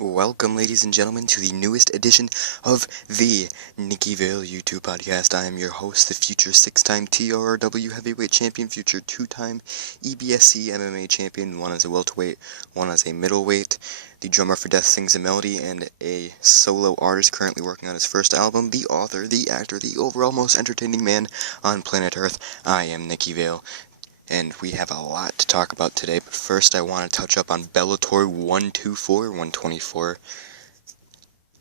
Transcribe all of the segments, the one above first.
Welcome, ladies and gentlemen, to the newest edition of the Nicky YouTube podcast. I am your host, the future 6-time TRW heavyweight champion, future 2-time EBSC MMA champion, one as a welterweight, one as a middleweight, the drummer for Death Sings a Melody, and a solo artist currently working on his first album, the author, the actor, the overall most entertaining man on planet Earth. I am Nicky Vale. And we have a lot to talk about today, but first I want to touch up on Bellator 124.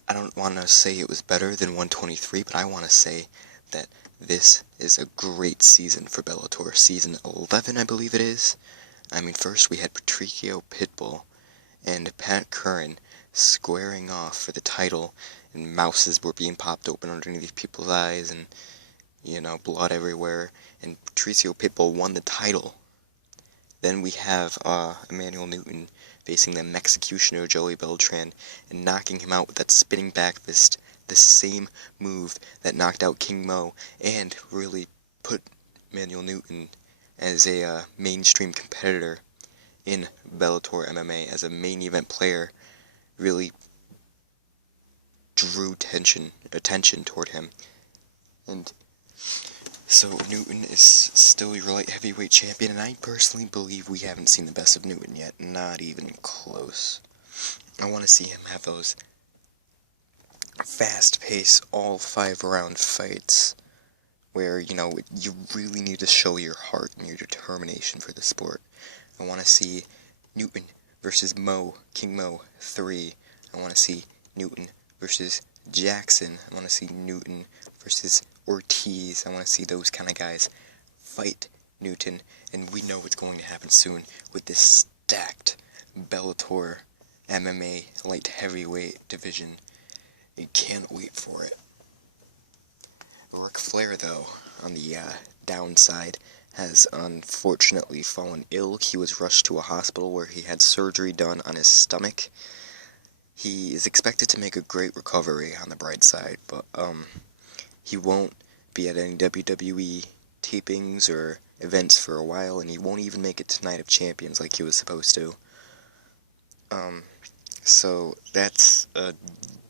I don't want to say it was better than 123, but I want to say that this is a great season for Bellator. Season 11, I believe it is. First we had Patricio Pitbull and Pat Curran squaring off for the title, and mouses were being popped open underneath people's eyes, and blood everywhere, and Patricio Pitbull won the title. Then we have Emmanuel Newton facing the Mexicutioner Joey Beltran and knocking him out with that spinning back fist, the same move that knocked out King Mo and really put Emmanuel Newton as a mainstream competitor in Bellator MMA, as a main event player, really drew attention toward him. And so Newton is still your light heavyweight champion, and I personally believe we haven't seen the best of Newton yet, not even close. I want to see him have those fast-paced, all 5-round fights, where, you really need to show your heart and your determination for the sport. I want to see Newton versus King Mo 3. I want to see Newton versus Jackson. I want to see Newton versus Ortiz. I want to see those kind of guys fight Newton, and we know what's going to happen soon with this stacked Bellator MMA light heavyweight division. You can't wait for it. Ric Flair, though, on the downside, has unfortunately fallen ill. He was rushed to a hospital where he had surgery done on his stomach. He is expected to make a great recovery on the bright side, but he won't be at any WWE tapings or events for a while, and he won't even make it to Night of Champions like he was supposed to. So that's a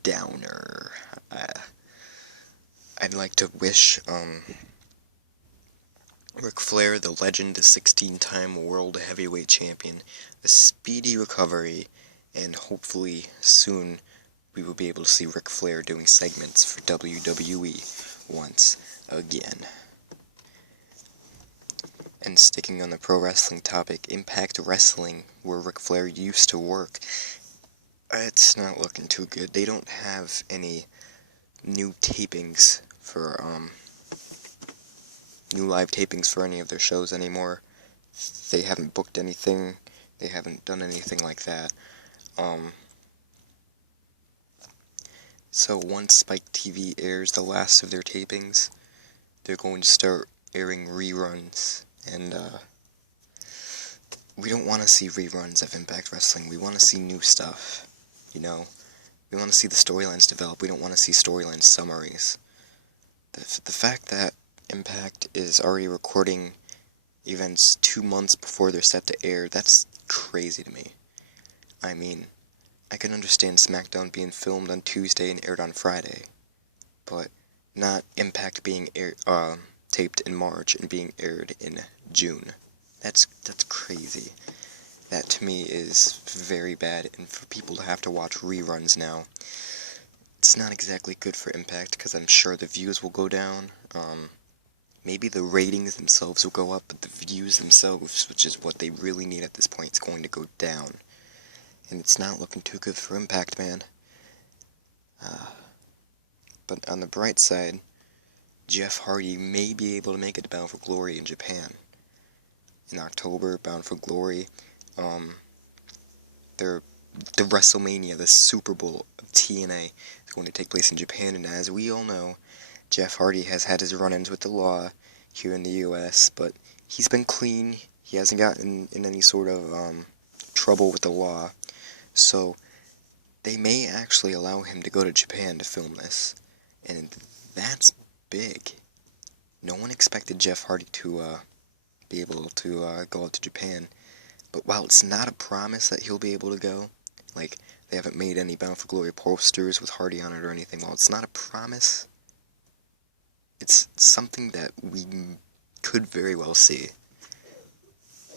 downer. I'd like to wish Ric Flair, the legend, the 16-time world heavyweight champion, a speedy recovery, and hopefully soon we will be able to see Ric Flair doing segments for WWE once again. And sticking on the pro wrestling topic, Impact Wrestling, where Ric Flair used to work, it's not looking too good. They don't have any new tapings for, new live tapings for any of their shows anymore. They haven't booked anything. They haven't done anything like that. So once Spike TV airs the last of their tapings, they're going to start airing reruns, and we don't want to see reruns of Impact Wrestling. We want to see new stuff, We want to see the storylines develop. We don't want to see storyline summaries. The fact that Impact is already recording events 2 months before they're set to air, that's crazy to me. I can understand SmackDown being filmed on Tuesday and aired on Friday, but not Impact being taped in March and being aired in June. That's crazy. That to me is very bad, and for people to have to watch reruns now, it's not exactly good for Impact, because I'm sure the views will go down. Maybe the ratings themselves will go up, but the views themselves, which is what they really need at this point, is going to go down. And it's not looking too good for Impact, man. But on the bright side, Jeff Hardy may be able to make it to Bound for Glory in Japan. In October, Bound for Glory, the WrestleMania, the Super Bowl of TNA, is going to take place in Japan, and as we all know, Jeff Hardy has had his run-ins with the law here in the U.S., but he's been clean. He hasn't gotten in any sort of trouble with the law, so they may actually allow him to go to Japan to film this, and that's big. No one expected Jeff Hardy to be able to go out to Japan, but while it's not a promise that he'll be able to go, Like, they haven't made any Bound for Glory posters with Hardy on it or anything. Well, it's not a promise. It's something that we could very well see.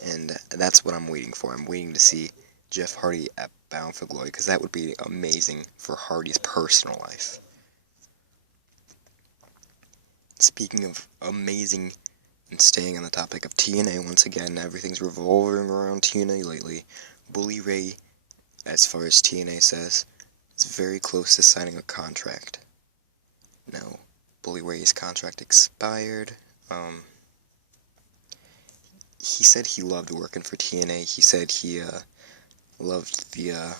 And that's what I'm waiting for. I'm waiting to see Jeff Hardy at Bound for Glory, because that would be amazing for Hardy's personal life. Speaking of amazing, and staying on the topic of TNA once again, everything's revolving around TNA lately. Bully Ray, as far as TNA says, is very close to signing a contract. Now, Bully Ray's contract expired. He said he loved working for TNA. He said he loved the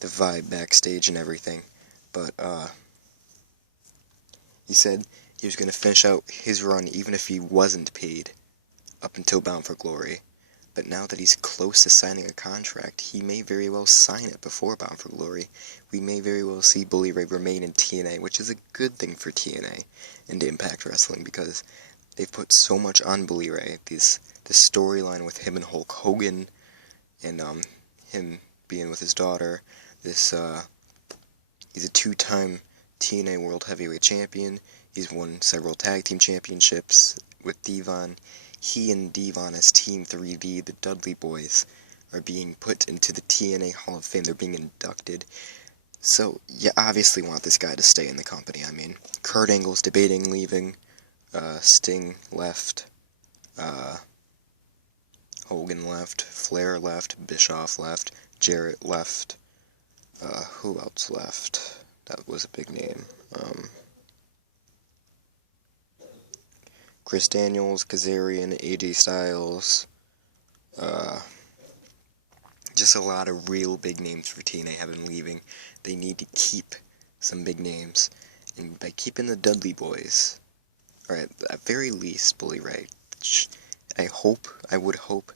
vibe backstage and everything. But he said he was going to finish out his run even if he wasn't paid up until Bound for Glory. But now that he's close to signing a contract, he may very well sign it before Bound for Glory. We may very well see Bully Ray remain in TNA, which is a good thing for TNA and Impact Wrestling, because they've put so much on Bully Ray. This storyline with him and Hulk Hogan, and him being with his daughter. He's a two-time TNA World Heavyweight Champion. He's won several tag team championships with Devon. He and Devon as Team 3D, the Dudley Boys, are being put into the TNA Hall of Fame. They're being inducted. So, you obviously want this guy to stay in the company. I mean, Kurt Angle's debating leaving. Sting left. Hogan left. Flair left. Bischoff left. Jarrett left. Who else left? That was a big name. Chris Daniels, Kazarian, AJ Styles, just a lot of real big names for TNA have been leaving. They need to keep some big names, and by keeping the Dudley Boys, or at very least Bully Ray, I would hope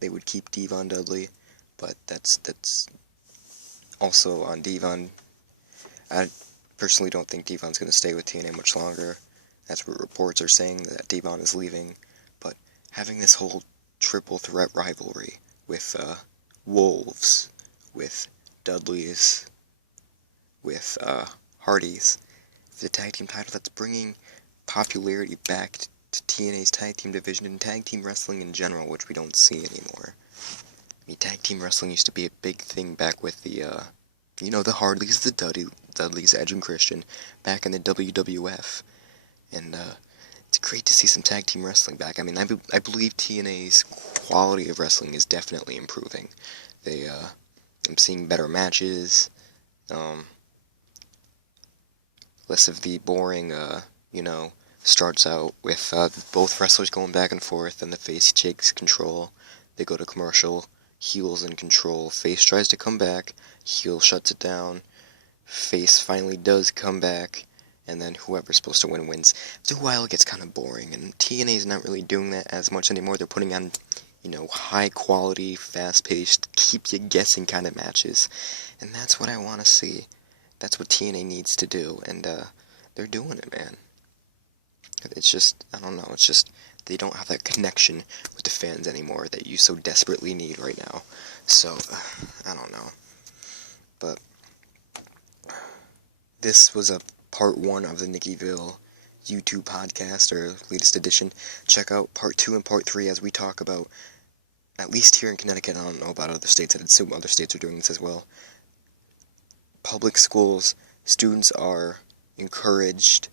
they would keep Devon Dudley, but that's also on Devon. I personally don't think Devon's going to stay with TNA much longer. That's what reports are saying, that Devon is leaving. But having this whole triple threat rivalry with Wolves, with Dudleys, with Hardys, the tag team title, that's bringing popularity back to TNA's tag team division and tag team wrestling in general, which we don't see anymore. I mean, tag team wrestling used to be a big thing back with the, the Hardys, the Dudleys, Edge and Christian, back in the WWF. And it's great to see some tag team wrestling back. I mean, I believe TNA's quality of wrestling is definitely improving. I'm seeing better matches, less of the boring, starts out with both wrestlers going back and forth, and the face takes control. They go to commercial, heel's in control, face tries to come back, heel shuts it down, face finally does come back, and then whoever's supposed to win wins. After a while, it gets kind of boring, and TNA's not really doing that as much anymore. They're putting on, high-quality, fast-paced, keep-you-guessing kind of matches, and that's what I want to see. That's what TNA needs to do, and they're doing it, man. It's just, I don't know, it's just, they don't have that connection with the fans anymore that you so desperately need right now. So, I don't know. But this was a part 1 of the Nickyville YouTube podcast, or latest edition. Check out part 2 and part 3 as we talk about, at least here in Connecticut, I don't know about other states, I'd assume other states are doing this as well. Public schools, students are encouraged,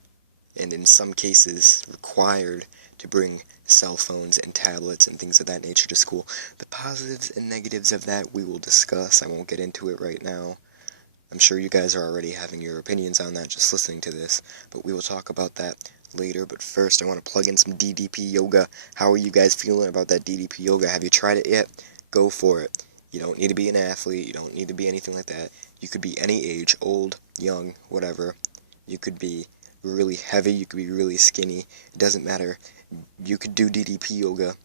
and in some cases required, to bring cell phones and tablets and things of that nature to school. The positives and negatives of that we will discuss. I won't get into it right now. I'm sure you guys are already having your opinions on that just listening to this, but we will talk about that later. But first, I want to plug in some DDP yoga. How are you guys feeling about that DDP yoga? Have you tried it yet? Go for it. You don't need to be an athlete. You don't need to be anything like that. You could be any age, old, young, whatever. You could be really heavy. You could be really skinny. It doesn't matter. You could do DDP yoga,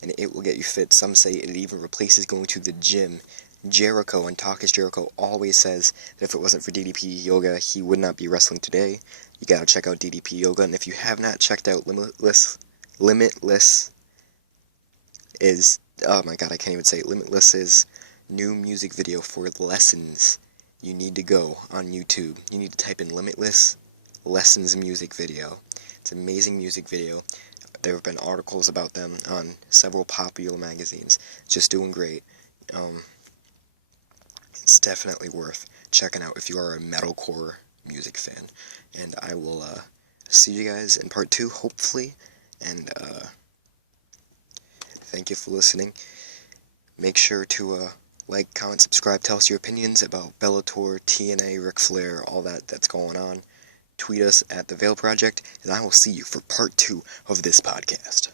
and it will get you fit. Some say it even replaces going to the gym. Jericho, and Talk is Jericho, always says that if it wasn't for DDP yoga, he would not be wrestling today. You gotta check out DDP yoga, and if you have not checked out Limitless is, oh my god, I can't even say it. Limitless is new music video for Lessons, you need to go on YouTube. You need to type in Limitless Lessons music video. It's an amazing music video. There have been articles about them on several popular magazines. It's just doing great. It's definitely worth checking out if you are a metalcore music fan. And I will see you guys in part 2, hopefully. And thank you for listening. Make sure to like, comment, subscribe, tell us your opinions about Bellator, TNA, Ric Flair, all that's going on. Tweet us at The Veil Project, and I will see you for part 2 of this podcast.